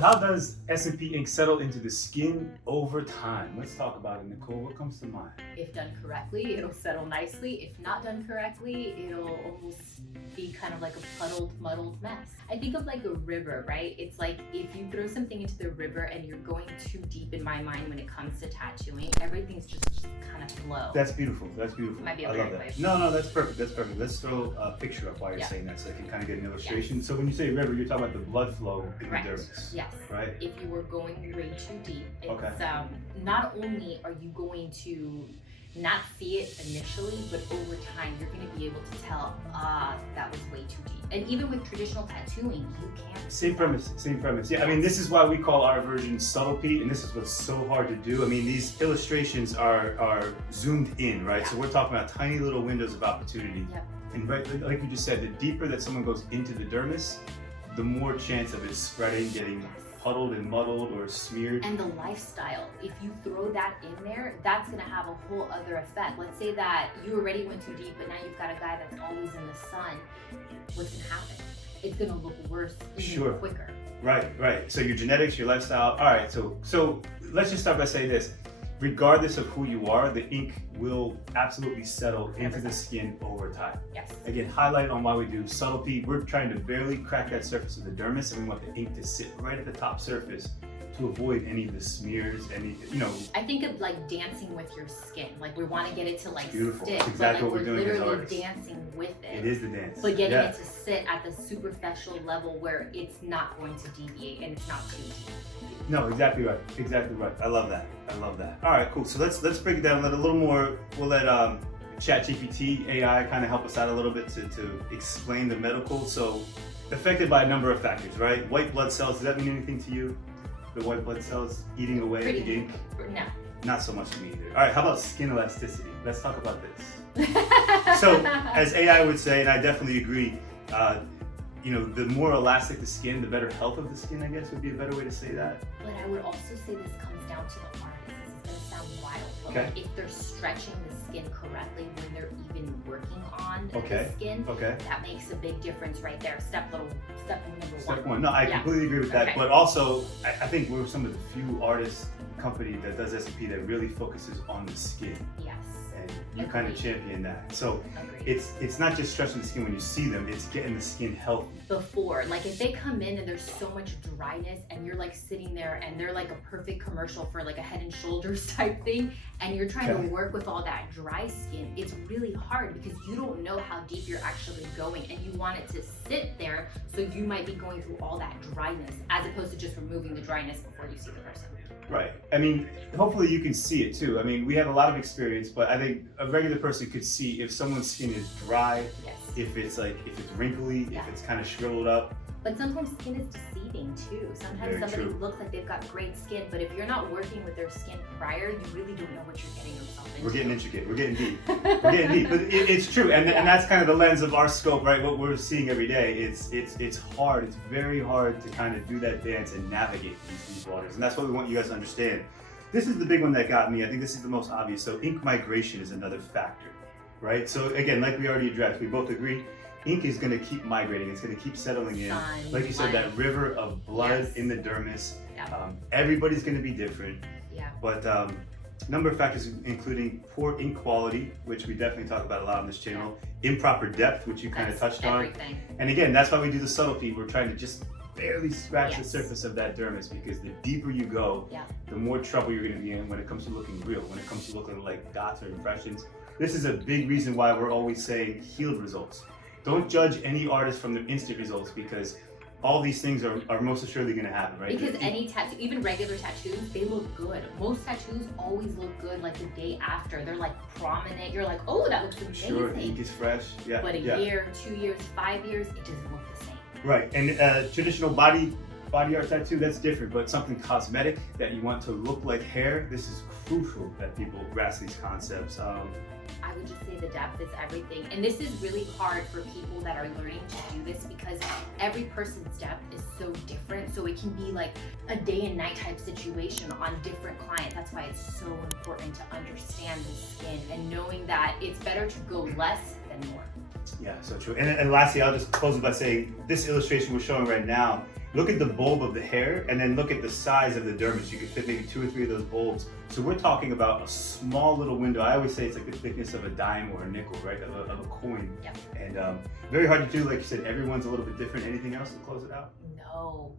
How does SMP ink settle into the skin over time? Let's talk about it, Nicole. What comes to mind? If done correctly, it'll settle nicely. If not done correctly, it'll almost be kind of like a puddled, muddled mess. I think of like a river, right? It's like if you throw something into the river and you're going too deep in my mind when it comes to tattooing, everything's just kind of flow. That's beautiful. That's beautiful. Might be a I love weird that. way. No, that's perfect. That's perfect. Let's throw a picture up while you're saying that so I can kind of get an illustration. So when you say river, you're talking about the blood flow in Correct. the dermis. Yes. Right? If you were going way too deep, it's Okay. not only are you going to not see it initially, but over time you're going to be able to tell, that was way too deep. And even with traditional tattooing, you can't. Same premise, same premise. Yeah, I mean, this is why we call our version subtlety, and this is what's so hard to do. I mean, these illustrations are zoomed in, right? Yeah. So we're talking about tiny little windows of opportunity. Yep. And right, like you just said, the deeper that someone goes into the dermis, the more chance of it spreading, getting puddled and muddled or smeared. And the lifestyle, if you throw that in there, that's gonna have a whole other effect. Let's say that you already went too deep, but now you've got a guy that's always in the sun. What's gonna happen? It's gonna look worse even quicker. Right. So your genetics, your lifestyle. All right, so let's just start by saying this. Regardless of who you are, the ink will absolutely settle into the skin over time. Yes. Again, highlight on why we do subtlety. We're trying to barely crack that surface of the dermis, and we want the ink to sit right at the top surface to avoid any of the smears, I think of like dancing with your skin. Like we want to get it to like beautiful. stick, It's exactly but what like we're we're doing as literally artists. dancing with it. It is the dance. But getting it to sit at the superficial level where it's not going to deviate and it's not too deep. No, exactly right. I love that. All right, cool. So let's break it down a little more. We'll let ChatGPT AI kind of help us out a little bit to explain the medical. So affected by a number of factors, right? White blood cells, does that mean anything to you? The white blood cells eating away at the ink? No. Not so much to me either. All right, how about skin elasticity? Let's talk about this. So as AI would say, and I definitely agree, the more elastic the skin, the better health of the skin, I guess would be a better way to say that. But I would also say this comes down to the artist. This is gonna sound wild, but Okay. like if they're stretching the skin correctly when they're even working on Okay. the skin, Okay. that makes a big difference right there. Step number Step one. one. No, I completely agree with that. Okay. But also, I think we're some of the few artists company that does SMP that really focuses on the skin. Yes. And you kind of Agreed. champion that. So Agreed. it's not just stretching the skin when you see them, it's getting the skin healthy. Before, like if they come in and there's so much dryness and you're like sitting there and they're like a perfect commercial for like a Head and Shoulders type thing and you're trying to work with all that dry skin, it's really hard because you don't know how deep you're actually going and you want it to sit there, so you might be going through all that dryness as opposed to just removing the dryness before you see the person. Right. I mean, hopefully you can see it too. I mean, we have a lot of experience, but I think a regular person could see if someone's skin is dry, Yes. if it's wrinkly, if it's kind of shriveled up. But sometimes skin is deceiving too. Sometimes Very somebody true. looks like they've got great skin, but if you're not working with their skin prior, you really don't know what you're getting yourself into. We're getting intricate. We're getting deep. But it's true, and that's kind of the lens of our scope, right? What we're seeing every day. It's hard. It's very hard to kind of do that dance and navigate these waters, and that's what we want you guys to understand. This is the big one that got me. I think this is the most obvious. So ink migration is another factor, right? So again, like we already addressed, we both agree. Ink is going to keep migrating. It's going to keep settling in. Like you said, that river of blood in the dermis. Yeah. Everybody's going to be different. Yeah. But number of factors including poor ink quality, which we definitely talk about a lot on this channel, improper depth, which you kind of touched on. And again, that's why we do the subtlety. We're trying to just barely scratch the surface of that dermis, because the deeper you go, the more trouble you're going to be in when it comes to looking real, when it comes to looking like dots or impressions. This is a big reason why we're always saying healed results. Don't judge any artist from their instant results, because all these things are most assuredly going to happen, right? Because any tattoo, even regular tattoos, they look good. Most tattoos always look good like the day after. They're like prominent. You're like, oh, that looks amazing. Sure, ink is fresh. Yeah. But a year, 2 years, 5 years, it doesn't look the same. Right, and traditional body art tattoo, that's different, but something cosmetic that you want to look like hair, this is crucial that people grasp these concepts. I would just say the depth is everything. And this is really hard for people that are learning to do this because every person's depth is so different. So it can be like a day and night type situation on different clients. That's why it's so important to understand the skin and knowing that it's better to go less than more. Yeah, so true. And lastly, I'll just close by saying this illustration we're showing right now look at the bulb of the hair and then look at the size of the dermis. You could fit maybe 2 or 3 of those bulbs. So we're talking about a small little window. I always say it's like the thickness of a dime or a nickel, right? Of a coin. Yep. And very hard to do. Like you said, everyone's a little bit different. Anything else to close it out? No.